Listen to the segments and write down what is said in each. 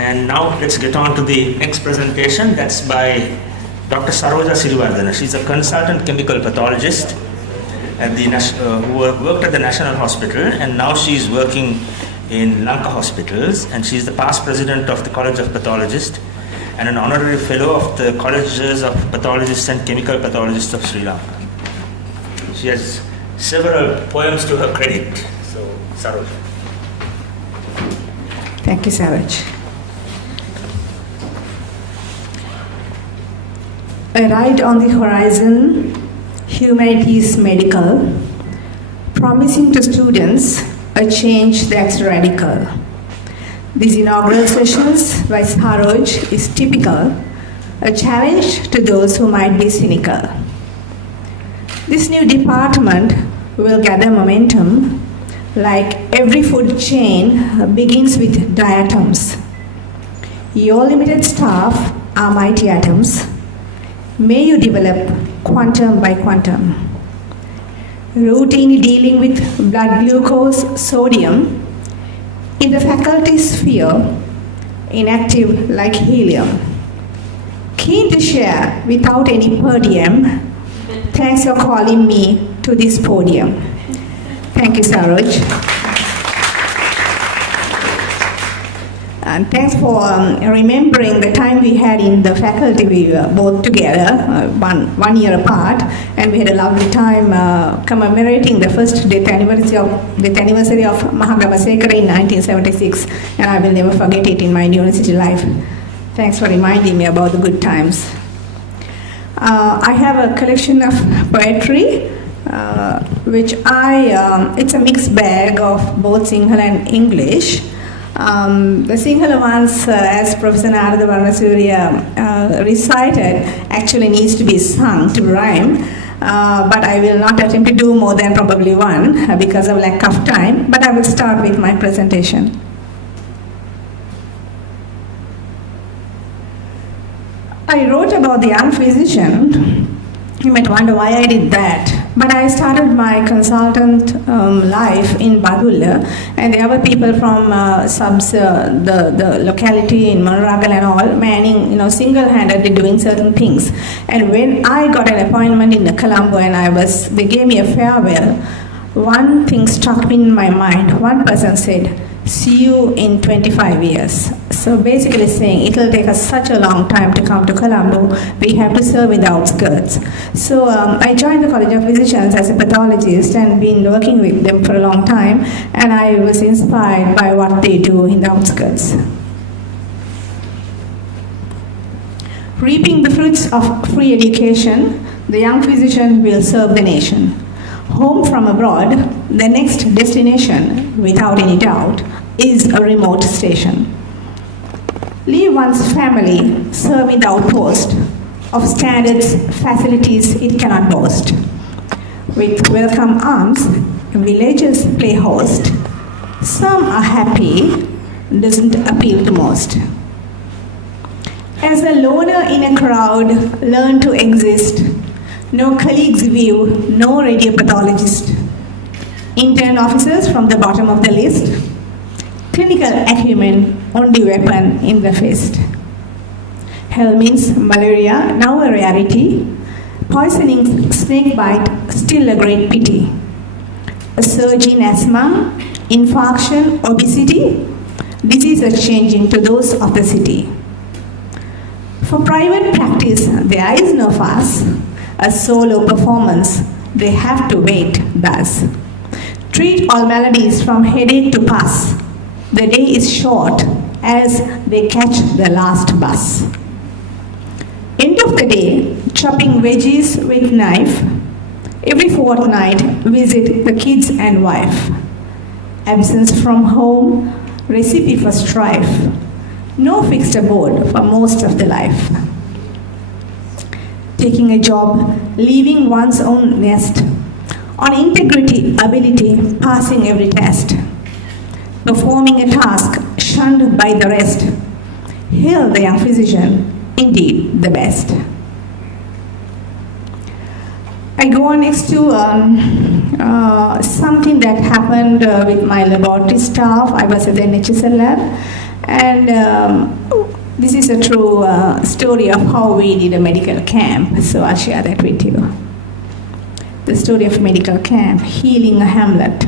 And now let's get on to the next presentation. That's by Dr. Saroja Siriwardene. She's a consultant chemical pathologist at the who worked at the National Hospital, and now she's working in Lanka hospitals, and she's the past president of the College of Pathologists and an honorary fellow of the Colleges of Pathologists and Chemical Pathologists of Sri Lanka. She has several poems to her credit. So, Saroja. Thank you, Saroj. A ride on the horizon, Humanities Medical, promising to students a change that's radical. These inaugural sessions by Saroj is typical, a challenge to those who might be cynical. This new department will gather momentum, like every food chain begins with diatoms. Your limited staff are mighty atoms. May you develop quantum by quantum. Routinely dealing with blood glucose, sodium, in the faculty sphere, inactive like helium. Keen to share without any per diem. Thanks for calling me to this podium. Thank you, Saroj. And thanks for remembering the time we had in the faculty. We were both together, one year apart, and we had a lovely time commemorating the first death anniversary of Mahagama Sekara in 1976, and I will never forget it in my university life. Thanks for reminding me about the good times. I have a collection of poetry, which it's a mixed bag of both Sinhala and English. The Sinhala ones, as Professor Narada Varnasurya recited, actually needs to be sung to rhyme, but I will not attempt to do more than probably one because of lack of time, but I will start with my presentation. I wrote about the young physician. You might wonder why I did that. But I started my consultant life in Badulla, and there were people from the locality in Manaragal and all, manning, single-handedly doing certain things. And when I got an appointment in Colombo and they gave me a farewell, one thing struck me in my mind. One person said, "See you in 25 years." So basically saying, it will take us such a long time to come to Colombo, we have to serve in the outskirts. So I joined the College of Physicians as a pathologist and been working with them for a long time, and I was inspired by what they do in the outskirts. Reaping the fruits of free education, the young physician will serve the nation. Home from abroad, the next destination, without any doubt, is a remote station. Leave one's family, serve in the outpost. Of standards, facilities it cannot boast. With welcome arms, villagers play host. Some are happy, doesn't appeal to most. As a loner in a crowd, learn to exist. No colleagues view, no radiopathologist. Intern officers from the bottom of the list. Clinical acumen, only weapon in the fist. Hell means malaria, now a rarity. Poisoning snake bite, still a great pity. A surge in asthma, infarction, obesity. Diseases changing to those of the city. For private practice, there is no fuss. A solo performance, they have to wait thus. Treat all maladies from headache to pus. The day is short as they catch the last bus. End of the day, chopping veggies with knife. Every fortnight, visit the kids and wife. Absence from home, recipe for strife. No fixed abode for most of the life. Taking a job, leaving one's own nest. On integrity, ability, passing every test. Performing a task shunned by the rest. Hail the young physician, indeed the best. I go on next to something that happened with my laboratory staff. I was at the NHSL lab, And this is a true story of how we did a medical camp, so I'll share that with you. The story of medical camp, healing a hamlet.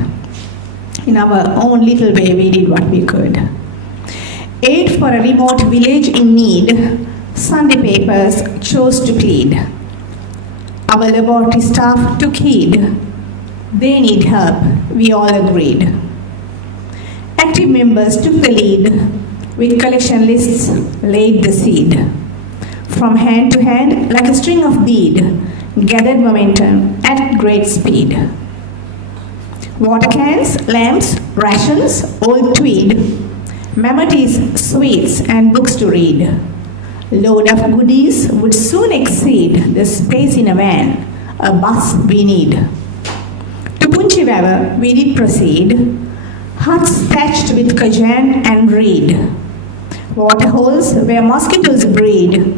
In our own little way, we did what we could. Aid for a remote village in need, Sunday papers chose to plead. Our laboratory staff took heed. They need help, we all agreed. Active members took the lead. With collection lists, laid the seed. From hand to hand, like a string of bead, gathered momentum at great speed. Water cans, lamps, rations, old tweed, Humanities, sweets and books to read. Load of goodies would soon exceed the space in a van, a bus we need. To Punchiwava we did proceed, huts thatched with kajan and reed, waterholes where mosquitoes breed,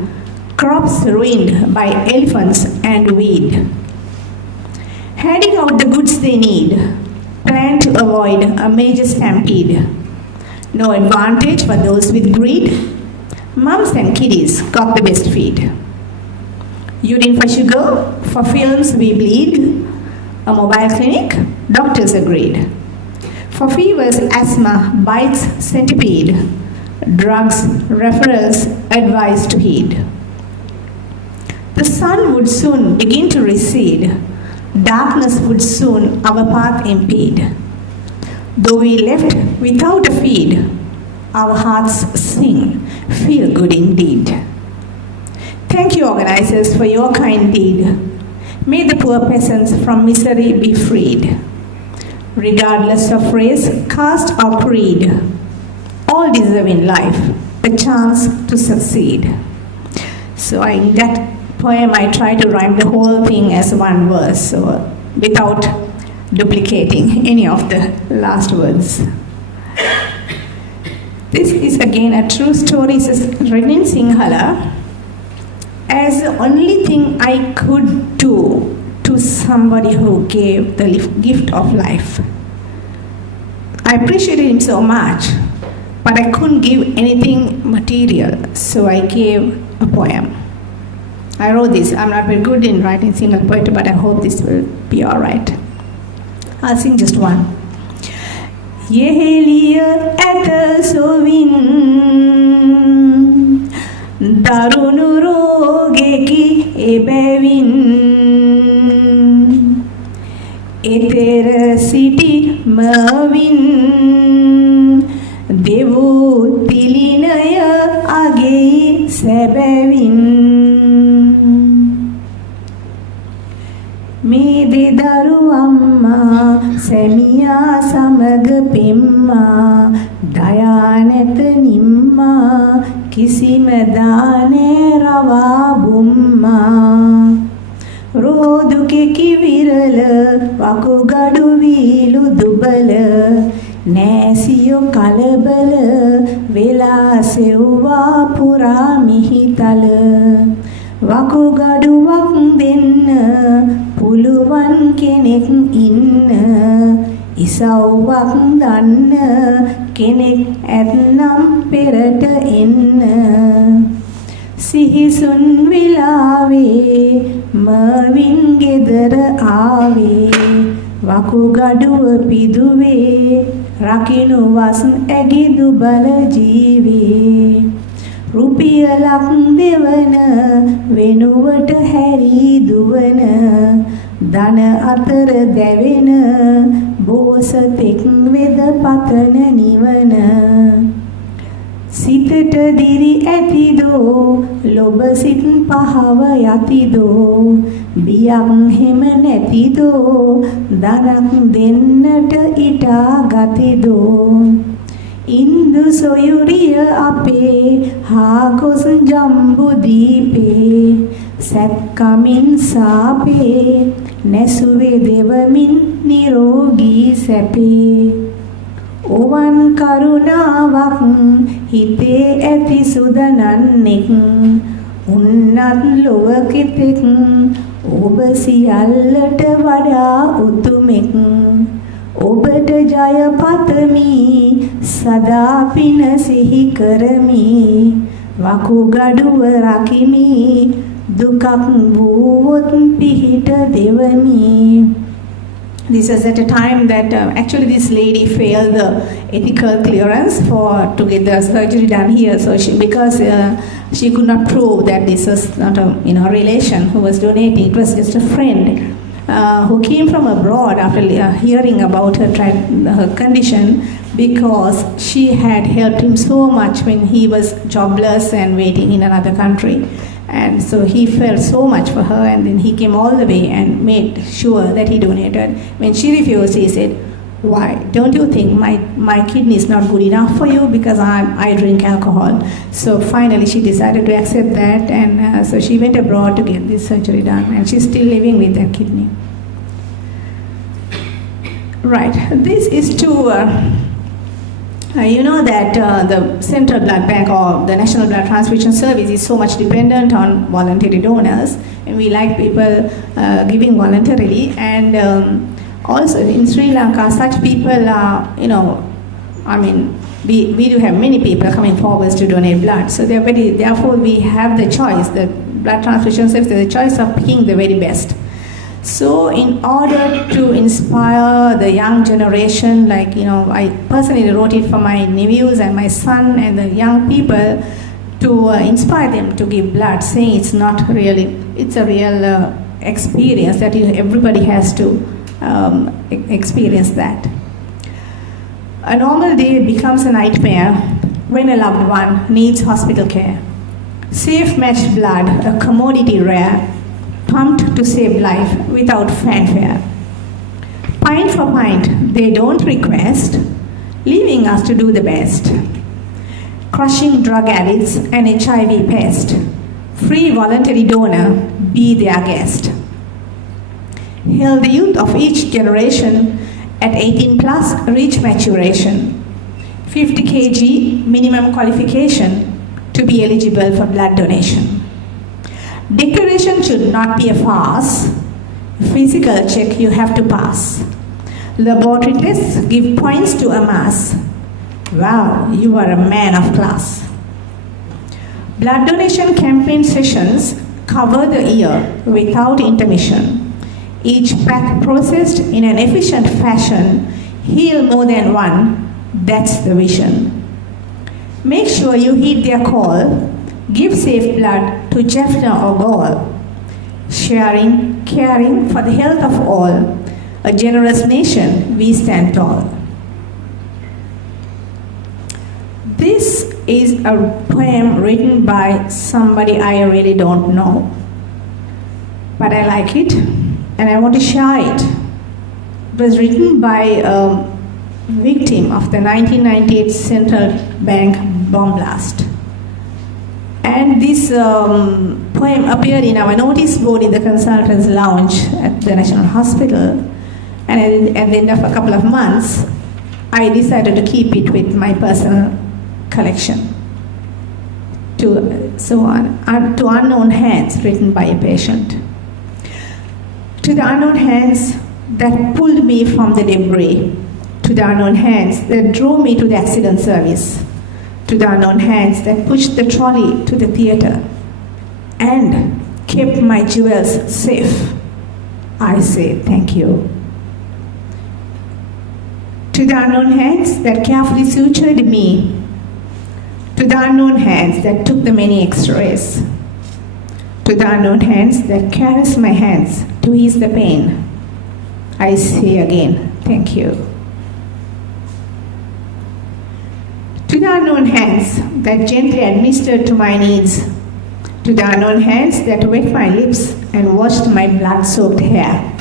crops ruined by elephants and weed. Handing out the goods they need, plan to avoid a major stampede. No advantage for those with greed. Mums and kiddies got the best feed. Urine for sugar, for films we bleed. A mobile clinic, doctors agreed. For fevers, asthma, bites, centipede. Drugs, referrals, advised to heed. The sun would soon begin to recede. Darkness would soon our path impede. Though we left without a feed, our hearts sing, feel good indeed. Thank you, organizers, for your kind deed. May the poor peasants from misery be freed. Regardless of race, caste, or creed, all deserve in life a chance to succeed. So in that poem, I try to rhyme the whole thing as one verse, so without duplicating any of the last words. This is again a true story. It's written in Sinhala as the only thing I could do to somebody who gave the gift of life. I appreciated him so much, but I couldn't give anything material, so I gave a poem. I wrote this. I'm not very good in writing single poetry, but I hope this will be all right. I'll sing just one. Yeheliya at sovin darunu rogeki ebevin etera siti mavin devu tilinaya age sebevin මේ දෙදරු අම්මා සැමියා සමග පෙම්මා දයා නැත නිම්මා කිසිම දානේ රවා බුම්මා රෝදු කෙකි විරල වකුගඩු වීලු දුබල නෑසියෝ කලබල වෙලා සෙව්වා පුරා මිහිතල වකුගඩුවක් දෙන්න පුළුවන් කෙනෙක් ඉන්න ඉසව්වක් දන්න කෙනෙක් ඇත්නම් පෙරට එන්න සිහිසුන් වෙලාවේ මවින් ගෙදර ආවේ වකුගඩුව පිදුවේ රකිනු වස් ඇගි දුබල ජීවේ රුපියලක් දෙවන වෙනුවට හැරී දුවන ධන අතර දැවෙන බෝසතෙක් වෙද පතන නිවන සිතට දිරි ඇතිදෝ ලොබ සිත් පහව යතිදෝ බියක් හෙම නැතිදෝ දරක් දෙන්නට ඉටා ගතිදෝ ඉන්දු සොයුරිය අපේ හාකොස් ජම්බු දීපේ සැත්කමින් සාපේ නැසුවේ දෙවමින් නිරෝගී සැපේ ඕවන් කරුණාවක් හිතේ ඇති සුදනන්නෙක් උන්නත් ලොවකෙතෙක් ඔබ සියල්ලට වඩා උතුමෙක් ඔබට ජය පතමි සදා පින සිහි කරමි වකුගඩුව රකිමි දුකක් වූවොත් පිහිට දෙවමි. This is at a time that actually this lady failed the ethical clearance to get the surgery done here. So because she could not prove that this was not a relation who was donating, it was just a friend who came from abroad after hearing about her condition, because she had helped him so much when he was jobless and waiting in another country. And so he felt so much for her, and then he came all the way and made sure that he donated. When she refused, he said, "Why? Don't you think my kidney is not good enough for you? Because I drink alcohol." So finally she decided to accept that, and so she went abroad to get this surgery done, and she's still living with that kidney. Right, this is to you know that the Central Blood Bank or the National Blood Transfusion Service is so much dependent on voluntary donors, and we like people giving voluntarily. And also in Sri Lanka, such people are, we do have many people coming forward to donate blood. So therefore we have the choice, the blood transfusion service has the choice of picking the very best. So in order to inspire the young generation, I personally wrote it for my nephews and my son and the young people to inspire them to give blood, saying it's a real experience that everybody has to experience that. A normal day becomes a nightmare when a loved one needs hospital care. Safe matched blood, a commodity rare, pumped to save life without fanfare. Pint for pint, they don't request, leaving us to do the best. Crushing drug addicts and HIV pest. Free voluntary donor, be their guest. Hail the youth of each generation at 18 plus reach maturation. 50 kg minimum qualification to be eligible for blood donation. Declaration should not be a farce. Physical check you have to pass. Laboratory tests give points to amass. Wow, you are a man of class. Blood donation campaign sessions cover the year without intermission. Each pack processed in an efficient fashion, heal more than one, that's the vision. Make sure you heed their call. Give safe blood to Jaffna or Gaul. Sharing, caring for the health of all. A generous nation, we stand tall. This is a poem written by somebody I really don't know. But I like it, and I want to share it. It was written by a victim of the 1998 Central Bank bomb blast. And this poem appeared in our notice board in the consultant's lounge at the National Hospital. And at the end of a couple of months, I decided to keep it with my personal collection. To unknown hands, written by a patient. To the unknown hands that pulled me from the debris. To the unknown hands that drove me to the accident service. To the unknown hands that pushed the trolley to the theater and kept my jewels safe, I say thank you. To the unknown hands that carefully sutured me. To the unknown hands that took the many x-rays. To the unknown hands that caressed my hands to ease the pain, I say again thank you. To the unknown hands that gently administered to my needs. To the unknown hands that wet my lips and washed my blood-soaked hair.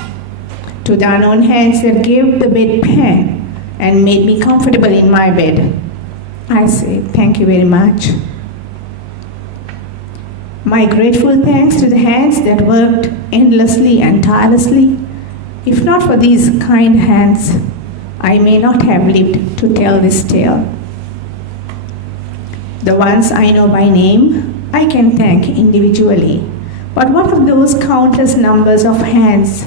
To the unknown hands that gave the bedpan and made me comfortable in my bed, I say thank you very much. My grateful thanks to the hands that worked endlessly and tirelessly. If not for these kind hands, I may not have lived to tell this tale. The ones I know by name, I can thank individually. But what of those countless numbers of hands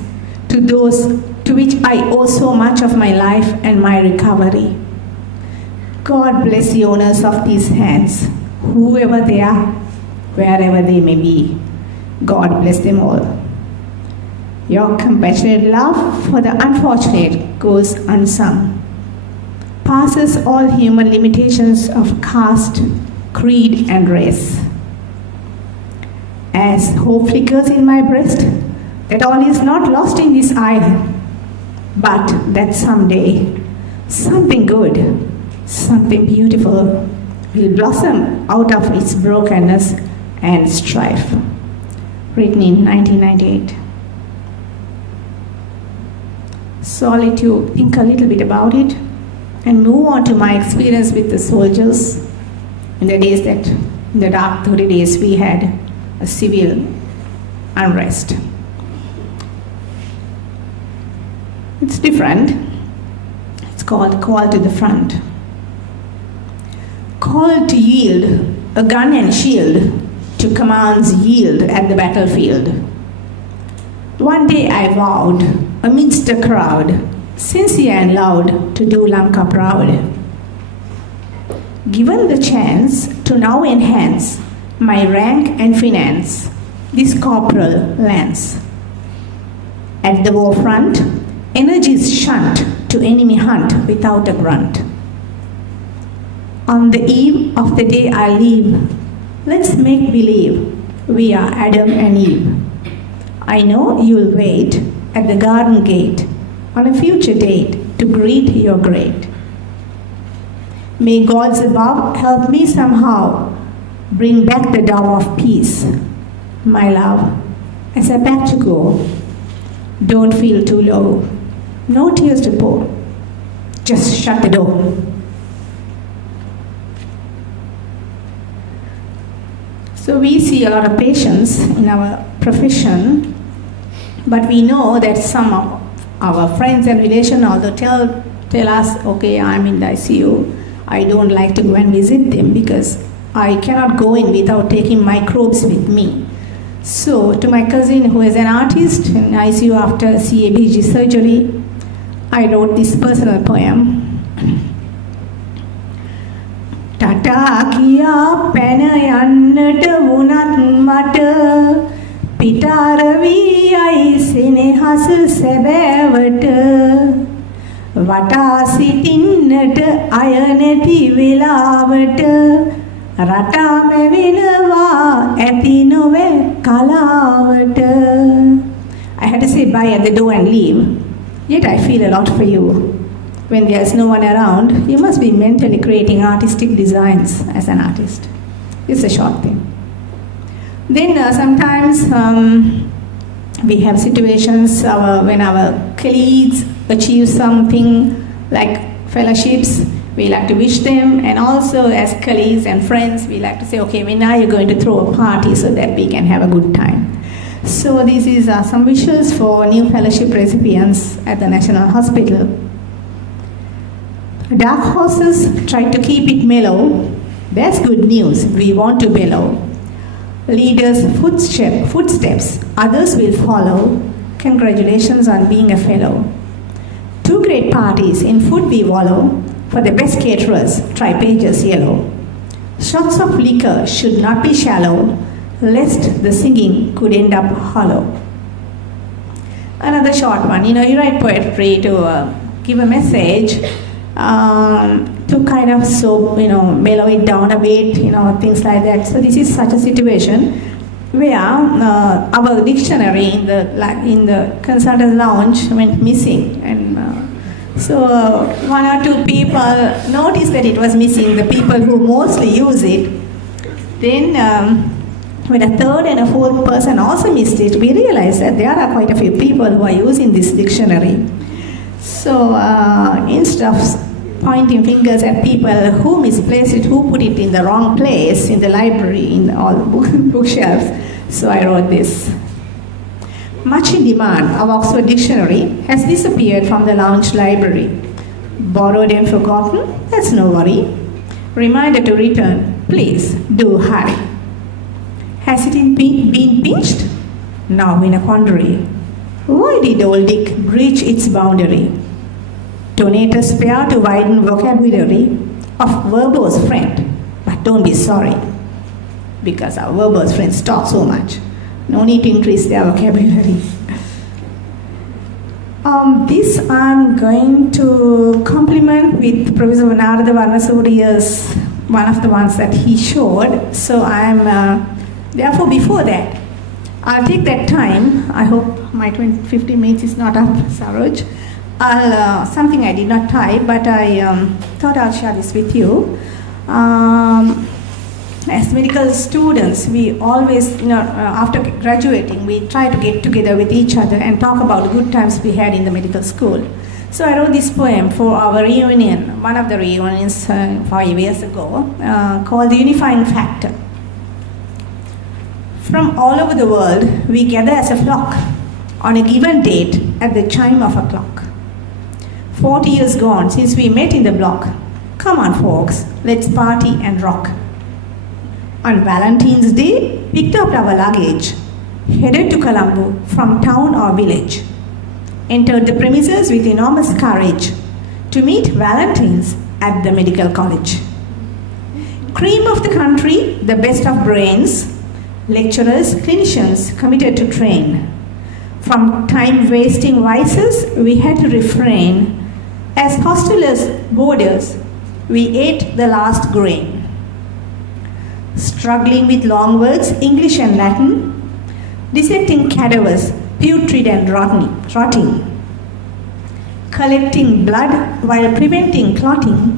to those to which I owe so much of my life and my recovery. God bless the owners of these hands, whoever they are, wherever they may be. God bless them all. Your compassionate love for the unfortunate goes unsung, passes all human limitations of caste, creed, and race. As hope flickers in my breast, that all is not lost in this isle, but that someday something good, something beautiful will blossom out of its brokenness and strife. Written in 1998. So I'll let you think a little bit about it and move on to my experience with the soldiers in the dark 30 days we had a civil unrest. It's different. It's called Call to the Front. Call to yield, a gun and shield, to commands yield at the battlefield. One day I vowed, amidst a crowd, sincere and loud, to do Lanka proud. Given the chance to now enhance my rank and finance, this corporal lance. At the war front, energies shunt to enemy hunt without a grunt. On the eve of the day I leave, let's make believe we are Adam and Eve. I know you'll wait at the garden gate on a future date to greet your great. May gods above help me somehow bring back the dove of peace. My love, as I pack to go, don't feel too low. No tears to pour. Just shut the door. So we see a lot of patients in our profession, but we know that some of our friends and relations although tell us, okay, I'm in the ICU, I don't like to go and visit them because I cannot go in without taking microbes with me. So to my cousin who is an artist in ICU after CABG surgery, I wrote this personal poem. Tata kiya pena yannata vunat mata pitaravi ai senehas sebewata vata sitinnata ayanati velawata rata mevenawa athi nove kalawata. I had to say bye at the door and leave. Yet I feel a lot for you. When there's no one around, you must be mentally creating artistic designs as an artist. It's a short thing. Then sometimes we have situations when our colleagues achieve something like fellowships, we like to wish them, and also as colleagues and friends, we like to say, okay, when are you going to throw a party so that we can have a good time? So this is some wishes for new fellowship recipients at the National Hospital. Dark horses try to keep it mellow. That's good news. We want to bellow. Leaders' footsteps, others will follow. Congratulations on being a fellow. Two great parties in food we wallow. For the best caterers, try pages yellow. Shots of liquor should not be shallow, lest the singing could end up hollow. Another short one. You write poetry to give a message, to kind of mellow it down a bit, things like that. So this is such a situation where our dictionary in the consultant's lounge went missing, and so one or two people noticed that it was missing, the people who mostly use it. Then when a third and a fourth person also missed it, we realized that there are quite a few people who are using this dictionary. So instead of pointing fingers at people who misplaced it, who put it in the wrong place in the library, in all bookshelves, so I wrote this. Much in demand, our Oxford Dictionary has disappeared from the lounge library. Borrowed and forgotten? That's no worry. Reminder to return, please do hurry. Has it been pinched? Now in a quandary. Why did Old Dick breach its boundary? Donate a spare to widen vocabulary of verbose friend, but don't be sorry, because our verbose friends talk so much. No need to increase their vocabulary. This I'm going to compliment with Professor Narada Varnasuriya's one of the ones that he showed. So therefore before that, I'll take that time. I hope my 15 minutes is not up, Saroj. Something I did not type, but I thought I'll share this with you. As medical students, we always, after graduating, we try to get together with each other and talk about good times we had in the medical school. So I wrote this poem for our reunion, one of the reunions 5 years ago, called The Unifying Factor. From all over the world, we gather as a flock on a given date at the chime of a clock. 40 years gone since we met in the block. Come on, folks, let's party and rock. On Valentine's Day, picked up our luggage, headed to Colombo from town or village. Entered the premises with enormous courage to meet Valentines at the medical college. Cream of the country, the best of brains, lecturers, clinicians committed to train. From time-wasting vices, we had to refrain. As hostelers, boarders, we ate the last grain. Struggling with long words, English and Latin, dissecting cadavers, putrid and rotting, collecting blood while preventing clotting,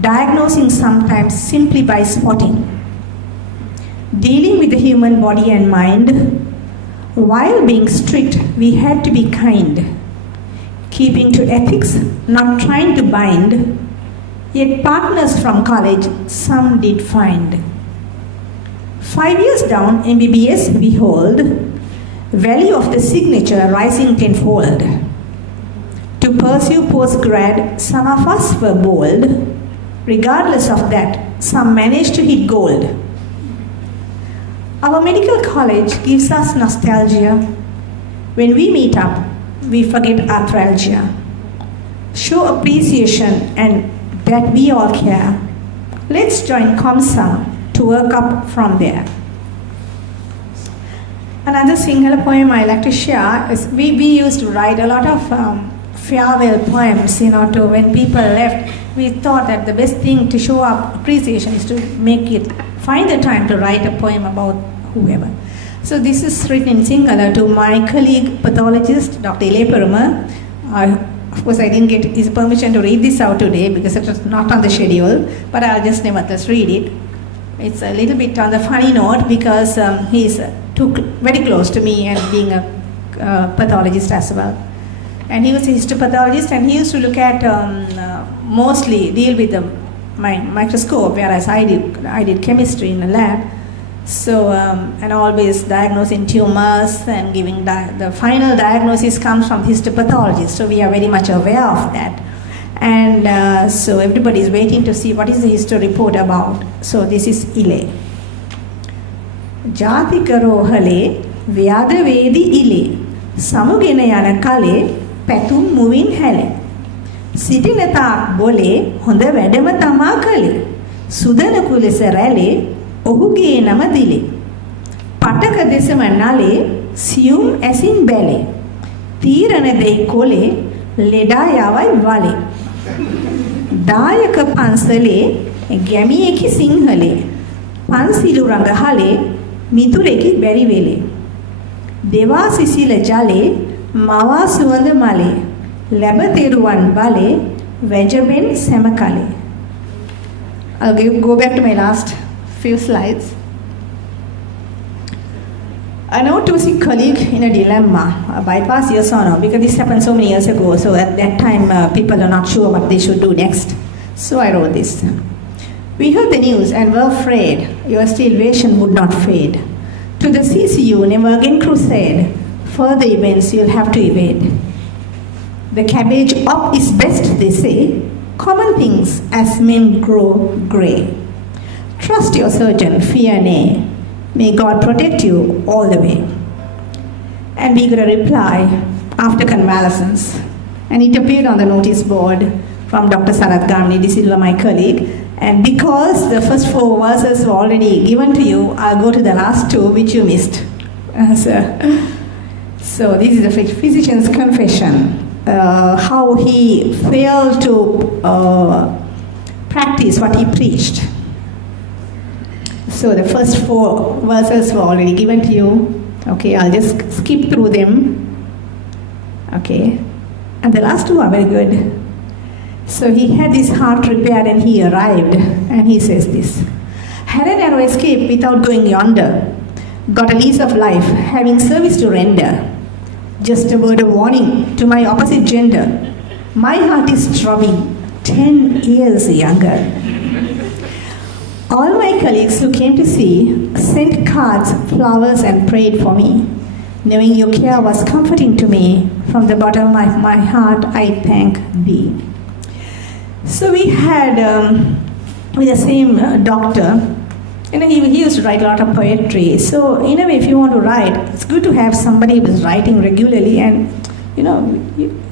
diagnosing sometimes simply by spotting, dealing with the human body and mind. While being strict, we had to be kind, keeping to ethics, not trying to bind, yet partners from college some did find. 5 years down, MBBS, behold, value of the signature rising tenfold. To pursue postgrad, some of us were bold. Regardless of that, some managed to hit gold. Our medical college gives us nostalgia. When we meet up, we forget arthralgia. Show appreciation and that we all care. Let's join COMSA to work up from there. Another Sinhala poem I like to share is we used to write a lot of farewell poems, to when people left. We thought that the best thing to show up appreciation is to find the time to write a poem about whoever. So this is written in Sinhala to my colleague pathologist, Dr. Ile Peruma. Of course, I didn't get his permission to read this out today because it was not on the schedule, but I'll just nevertheless read it. It's a little bit on the funny note because he's very close to me and being a pathologist as well. And he was a histopathologist and he used to look at, mostly deal with the microscope, whereas I did chemistry in a lab. So, and always diagnosing tumors and giving the final diagnosis comes from histopathologist. So we are very much aware of that. And so everybody is waiting to see what is the history report about. So this is Ile. Jathika rohale vyada vedi ile samugena yana kale patum moving hale sitina taak bole honda වැඩම තමා කළේ සුදන කුලස රැළේ ඔහුගේ නම දිලේ පටක දෙසම නලේ සියුම් ඇසින් බැලේ තීරණ දෙයි කොලේ ලෙඩා යවයි වලේ දායක පන්සලේ ගැමියෙකි සිංහලේ පන්සිලු රඟහලේ මිතුරෙකි බැරි වෙලේ දෙවා සිසිල ජලේ මවා සුවඳ මලේ ලැබ තෙරුවන් බලේ වැජබෙන් සැමකලේ. I'll go back to my last few slides. An autistic colleague in a dilemma, bypass yes or no, because this happened so many years ago, so at that time people are not sure what they should do next. So I wrote this. We heard the news and were afraid your salvation would not fade. To the CCU, never again crusade. Further events you'll have to evade. The cabbage up is best, they say. Common things as men grow grey. Trust your surgeon, fear nay. May God protect you all the way. and we got a reply after convalescence. And it appeared on the notice board from Dr. Sarath Gamni, this is my colleague. And because the first 4 verses were already given to you, I'll go to the last 2 which you missed. So this is the physician's confession, how he failed to practice what he preached. So the first 4 verses were already given to you. Okay, I'll just skip through them. Okay, and the last 2 are very good. So he had his heart repaired and he arrived, and he says this: had a narrow escape without going yonder, got a lease of life, having service to render. Just a word of warning to my opposite gender, my heart is throbbing 10 years younger. All my colleagues who came to see sent cards, flowers, and prayed for me. Knowing your care was comforting to me, from the bottom of my heart I thank thee. So we had, with the same doctor, he used to write a lot of poetry. So in a way, if you want to write, it's good to have somebody who is writing regularly. And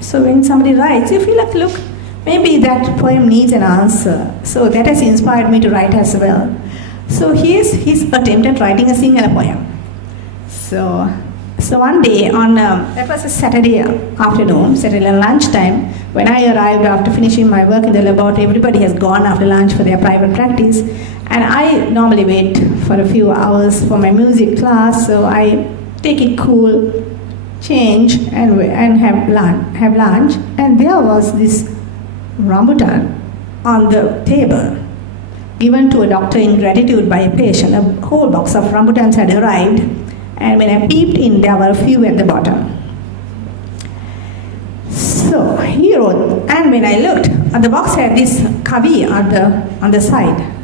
so when somebody writes, you feel like, look, maybe that poem needs an answer. So that has inspired me to write as well. So here's his attempt at writing a single poem. So one day that was a Saturday afternoon, Saturday lunchtime, when I arrived after finishing my work in the laboratory, everybody has gone after lunch for their private practice. And I normally wait for a few hours for my music class, so I take it cool, change, and have lunch. And there was this rambutan on the table, given to a doctor in gratitude by a patient. A whole box of rambutans had arrived, and when I peeped in, there were a few at the bottom. So he wrote, and when I looked, the box had this kavi on the side.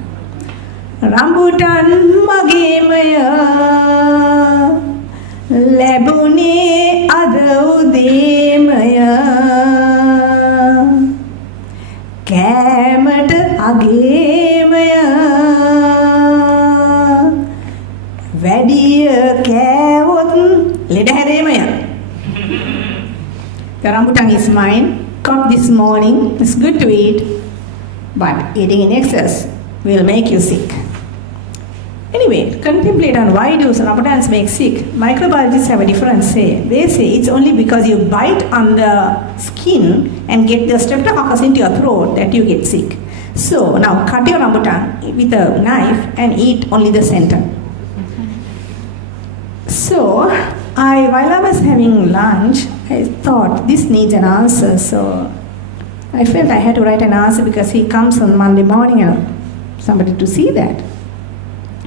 Rambutan magemaya labune adudemaya kæමට අගේමය වැඩිය කෑවොත් ලෙඩ හැදේමය. The rambutan is mine, caught this morning. It's good to eat, but eating in excess will make you sick. Anyway, contemplate on why do rambutans make sick. Microbiologists have a different say. They say it's only because you bite on the skin and get the streptococcus into your throat that you get sick. So now cut your rambutan with a knife and eat only the center. So while I was having lunch, I thought this needs an answer. So I felt I had to write an answer because he comes on Monday morning and somebody to see that.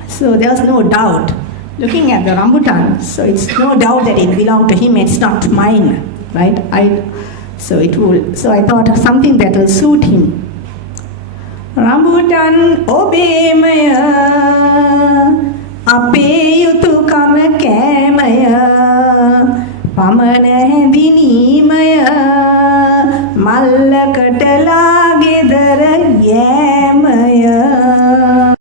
So there was no doubt. Looking at the rambutan, so it's no doubt that it belonged to him, it's not mine, right? So I thought something that will suit him. Rambutan obemaya ape yutukama kæමය pamana හැඳිනීමය මල්ලක